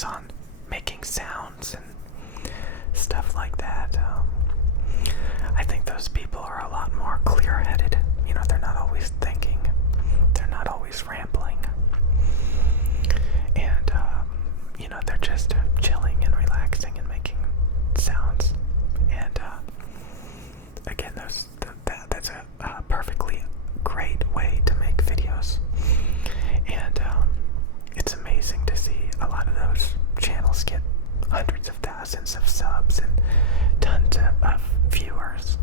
focus on making sounds and stuff like that. I think those people are a lot more clear-headed. They're not always thinking. They're not always rambling. And, they're just chilling and relaxing and making sounds. And, again, that's a perfectly great way to make videos. And, it's amazing to see a lot of those channels get hundreds of thousands of subs and tons of viewers.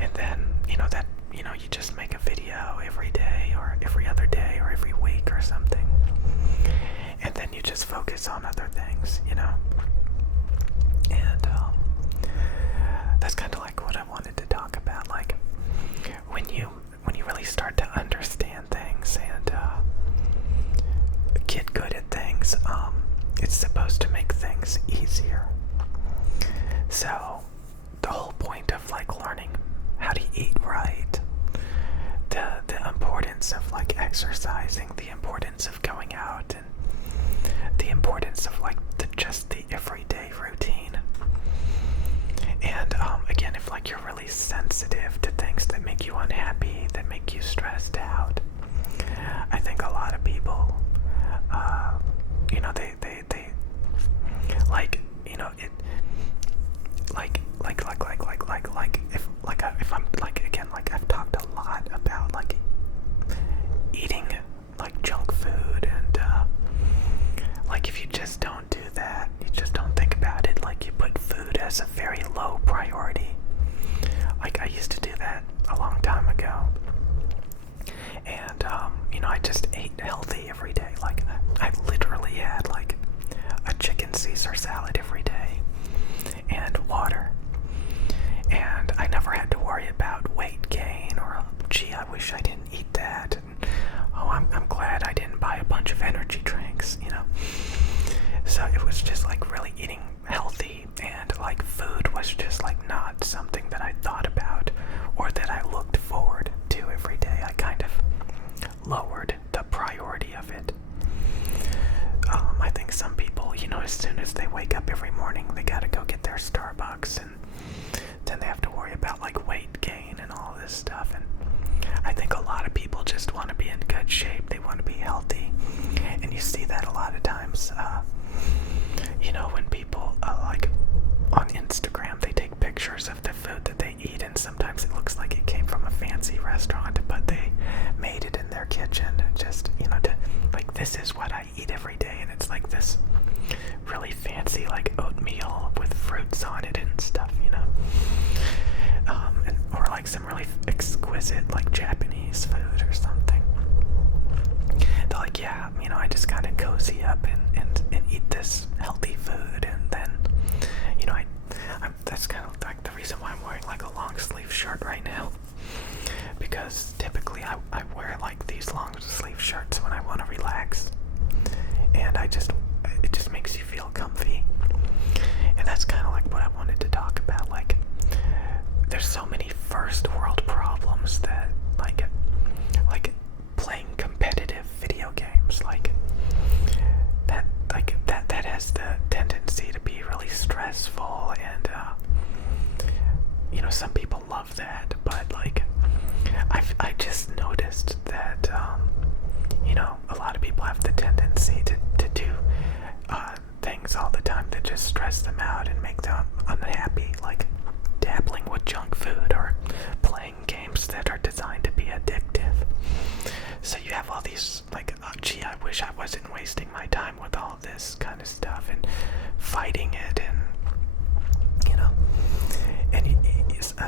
And then, you just make a video every day or every other day or every week or something. And then you just focus on other things, And that's kind of like what I wanted to talk about. Like when you really start to understand things and get good at things, it's supposed to make things easier. So the whole point of like learning how to eat right, the importance of like exercising, the importance of going out, and the importance of like just the everyday routine. And again, if like you're really sensitive to things that make you unhappy, that make you stressed out, I think a lot of people, they like, it, if I'm like, again, like I've talked a lot about like eating like junk food, and like if you just don't do that, you just don't think about it, like you put food as a very low priority. Like I used to do that a long time ago, and I just ate healthy every day. Like I literally had like a chicken Caesar salad every day and water, and I never had to worry about weight gain or gee, I wish I didn't eat that, and oh, I'm glad I didn't buy a bunch of energy drinks, So it was just like really eating healthy, and like food was just like not something that I thought about or that I looked forward to every day. I kind of lowered the priority of it. I think some people, as soon as they wake up every morning, they gotta go get their Starbucks, and then they have to worry about like weight gain and all this stuff. And I think a lot of people just want to be in good shape. They want to be healthy, and you see that a lot of times. When people like on Instagram, they take pictures of the food that they eat, and sometimes it looks like it came from a fancy restaurant, but they made it in their kitchen. Just to like, this is what I eat every day, and it's like this really fancy like oatmeal with fruits on it and stuff, or like some really exquisite like Japanese food or something. They're like, yeah, I just kind of cozy up and eat this healthy food, and then, that's kind of like the reason why I'm wearing like a long sleeve shirt right now, because typically I wear like these long sleeve shirts when I want to relax, and it just makes you feel comfy. And that's kind of like what I wanted to talk about. Like, there's so many first world problems that like playing competitive video games, that has the tendency to be really stressful, and some people love that, but like I just noticed that a lot of people have the tendency to do things all the time that just stress them out and make them unhappy, like dabbling with junk food or playing games that are designed to be addictive. So you have all these like, oh, gee, I wish I wasn't wasting my time with all this kind of stuff and fighting it, and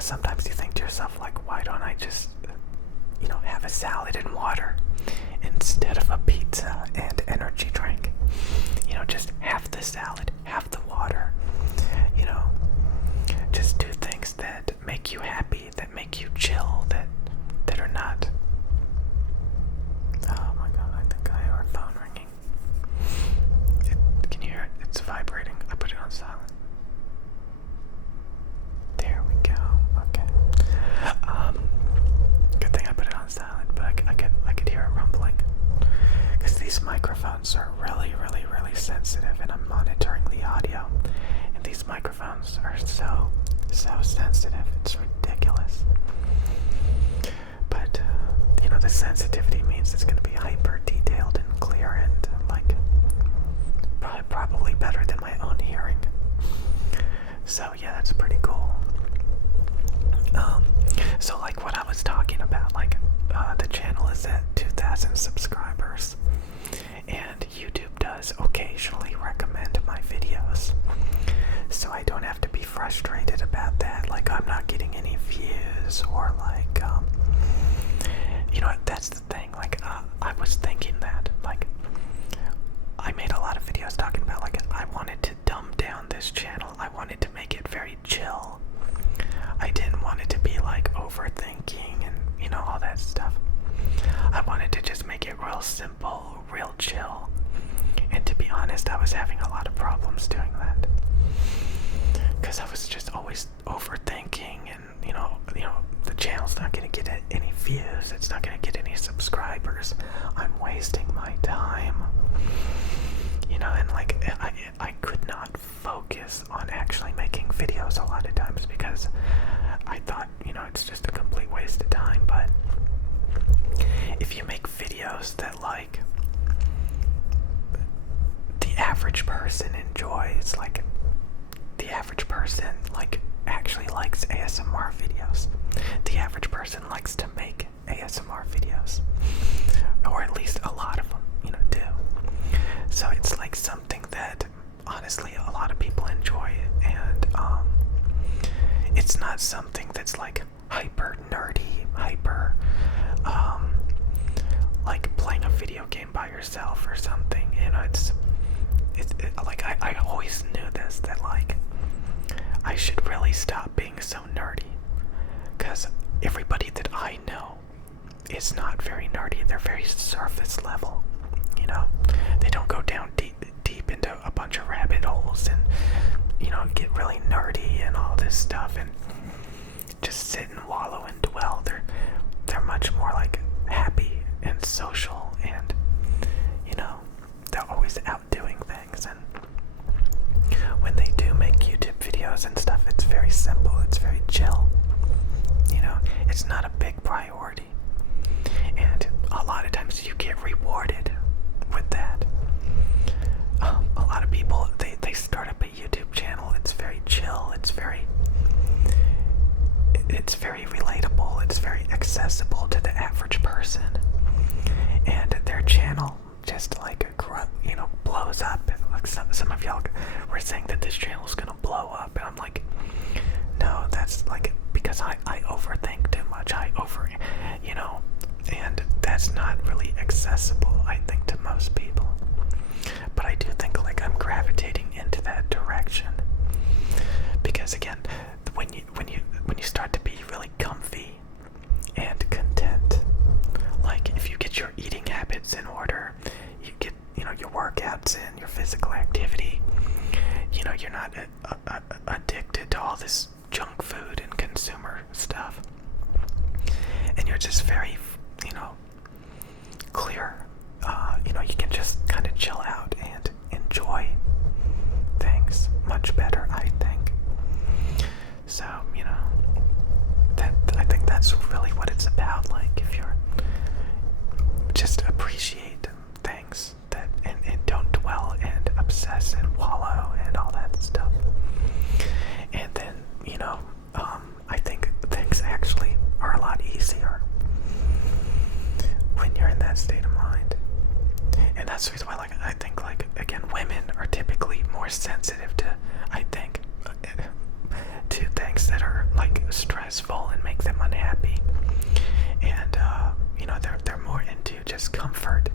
sometimes you think to yourself, like, why don't I just have a salad and water instead of a pizza and energy drink? Just half the salad, half the water. Just do things that make you happy, that make you chill, that are not. Oh my god, I think I hear our phone ringing. Can you hear it? It's vibrating. I put it on silent. There we go. Okay. Good thing I put it on silent, but I could hear it rumbling. Because these microphones are really, really, really sensitive. microphones are so sensitive. It's ridiculous. But the sensitivity means it's going to be hyper detailed and clear and like probably better than my own hearing. So yeah, that's pretty cool. So like what I was talking about, like the channel is at 2,000 subscribers, and YouTube does occasionally recommend my videos, so I don't have to be frustrated about that. Like I'm not getting any views, or like that's the thing. Like I was thinking that like I made a lot of videos talking about like I wanted to dumb down this channel. I wanted to make it very chill. I didn't want it to be like overthinking and all that stuff. I wanted to just make it real simple, real chill. And to be honest, I was having a lot of problems doing that, because I was just always overthinking, and the channel's not going to get any views, it's not going to get any subscribers, I'm wasting my time, and like I could not focus on actually making videos a lot of times, because I thought it's just a complete waste of time. But if you make videos that like the average person enjoys, like the average person like actually likes ASMR videos, the average person likes to make ASMR videos, or at least a lot of them do. So it's like something that honestly a lot of people enjoy, and it's not something that's like hyper nerdy, hyper like playing a video game by yourself or something. It's like I always knew this, that like I should really stop being so nerdy, because everybody that I know is not very nerdy. They're very surface level. They don't go down deep into a bunch of rabbit holes and get really nerdy and all this stuff and just sit and wallow and dwell. They're much more like happy and social, and they're always out doing things. And when they do make YouTube videos and stuff, it's very simple, it's very chill. It's not a big priority, and a lot of times you get rewarded with that. A lot of people, they start up a YouTube channel. It's very chill, it's very relatable, it's very accessible to the average person, and their channel just like blows up. Like some of y'all were saying that this channel is gonna blow up, and I'm like, no, that's like because I overthink too much. And that's not really accessible, I think, to most people. But I do think like I'm gravitating into that direction, because again, when you start to be really comfy and content, like if you get your eating habits in order, you get your workouts in, your physical activity, you're not addicted to all this junk food and consumer stuff, and you're just very clear. You can just kind of chill out and enjoy things much better, I think. So that I think that's really what it's about. Like if you're just appreciate things that and don't dwell and obsess and wallow and all that stuff. And then I think things actually are a lot easier when you're in that state of mind. And that's the reason why I think again, women are typically more sensitive to, I think, to things that are like stressful and make them unhappy. And they're more into just comfort,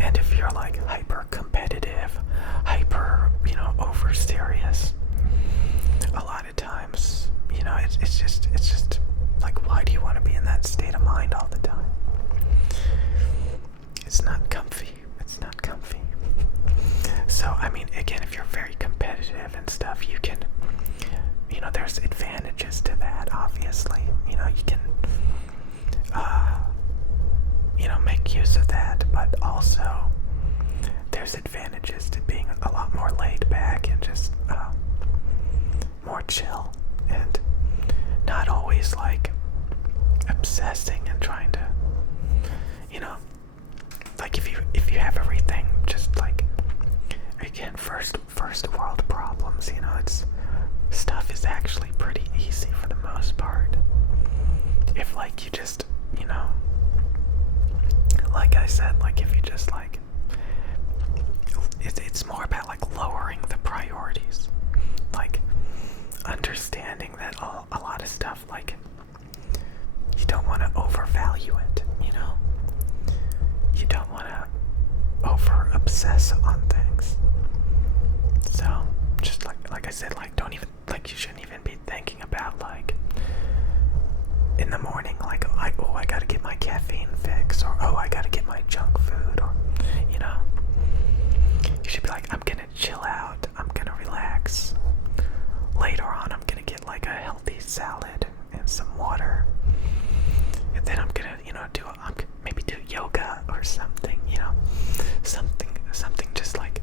And if you're like hyper competitive, hyper, over serious, a lot of times, it's just like, why do you want to be in that state of mind all the time? It's not comfy. It's not comfy. So, I mean, again, if you're very competitive and stuff, you can, there's advantages to that, obviously. You can, make use of that, but also there's advantages to being a lot more laid back and just like don't even like you shouldn't even be thinking about like in the morning like I gotta get my caffeine fix, or I gotta get my junk food, or you know. You should be like, I'm gonna chill out, I'm gonna relax. Later on I'm gonna get like a healthy salad and some water. And then I'm gonna, you know, maybe do yoga or something, you know. Something just like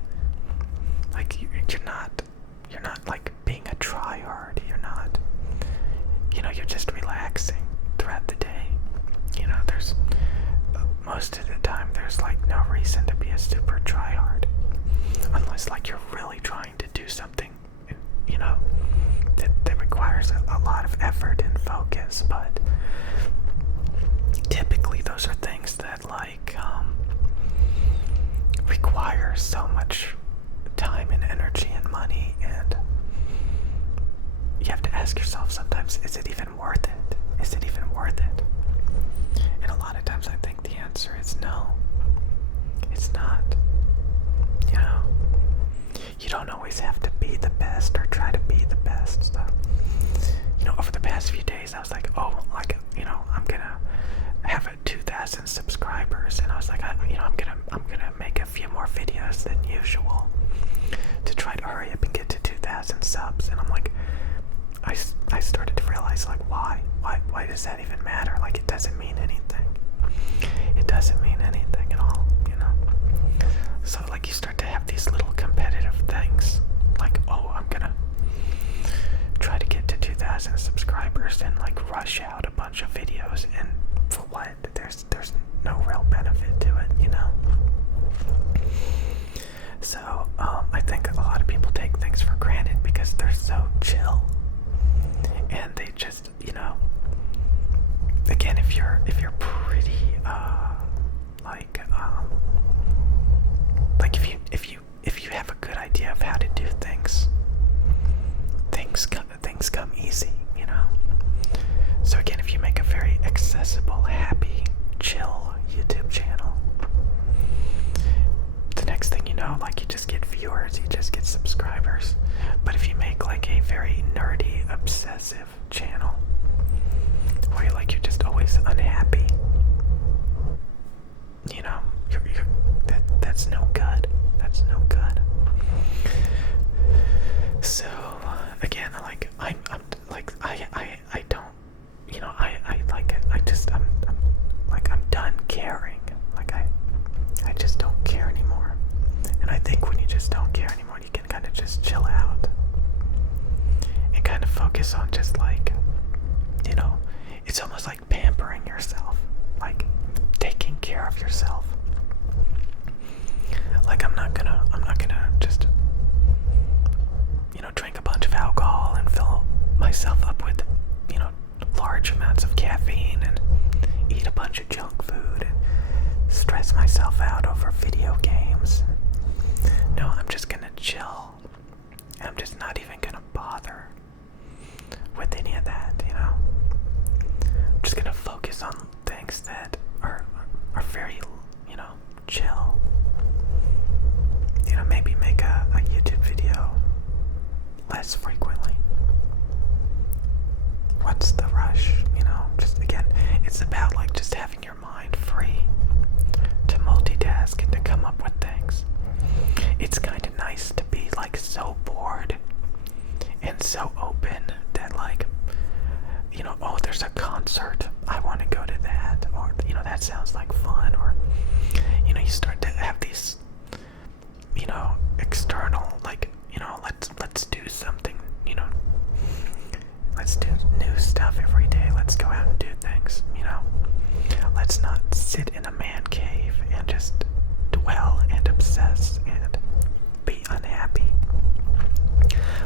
you're not like being a tryhard. You're not, you know, you're just relaxing throughout the day. You know, there's most of the time there's like no reason to be a super tryhard, unless like you're really trying to do something, you know, that requires a lot of effort and focus. But typically those are things that like require so much time and energy and money, and you have to ask yourself sometimes, is it even worth it? Is it even worth it? And a lot of times I think the answer is no. It's not. You know, you don't always have to be the best or try to be the best. So, you know, over the past few days I was like, you know, I'm gonna have 2,000 subscribers, and I was like, you know, I'm gonna make a few more videos than usual to try to hurry up and get to 2,000 subs. And I'm like, I started to realize, like, why does that even matter? Like, it doesn't mean anything. It doesn't mean anything at all, you know. So like you start to have these little competitive things, like, I'm gonna try to get to 2,000 subscribers and like rush out a bunch of videos, and for what? There's no real benefit to it, you know. So I think a lot of people take things for granted because they're so chill, and they just, you know, again, if you're pretty if you have a good idea of how to do things come easy, you know. So again, if you make a very accessible, happy, chill YouTube channel, the next thing you know, like, you just get viewers, you just get subscribers. But if you make like a very nerdy, obsessive channel where you're just always unhappy, you know, that's no good. That's no good. So again, like I don't, you know, I'm done caring. Like I just don't care anymore. And I think when you just don't care anymore, you can kind of just chill out and kind of focus on just like, you know, it's almost like pampering yourself, like taking care of yourself. Like I'm not gonna just, you know, drink a bunch of alcohol and fill myself up with, you know, large amounts of caffeine and eat a bunch of junk food and stress myself out over video games. No, I'm just gonna chill. I'm just not even gonna bother with any of that, you know. I'm just gonna focus on things that are very, you know, chill. You know, maybe make a YouTube video less frequently. What's the rush? You know, just again, it's about like just having your mind free to multitask and to come up with things. It's kind of nice to be like so bored and so open that, like, you know, there's a concert, I want to go to that, or, you know, that sounds like fun, or, you know, you start to have these, you know, external, like, you know, let's do something, you know, let's do new stuff every day, let's go out and do things, you know, let's not sit in a man cave and just dwell and obsess and be unhappy.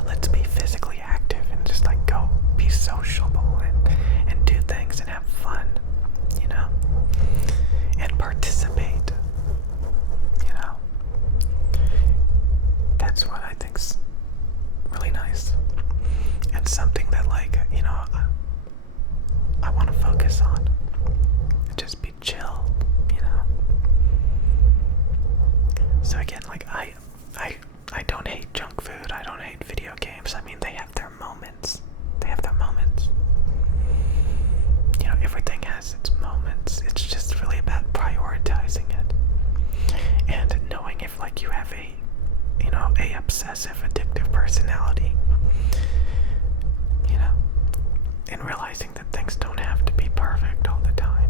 Let's be physically active and just like go be sociable and do things and have fun, you know, and participate, you know. That's what I think's really nice, and something that, like, you know, I want to focus on. Just be chill, you know. So again, like I don't hate junk food, I don't hate video games. I mean, they you have a obsessive addictive personality, and realizing that things don't have to be perfect all the time.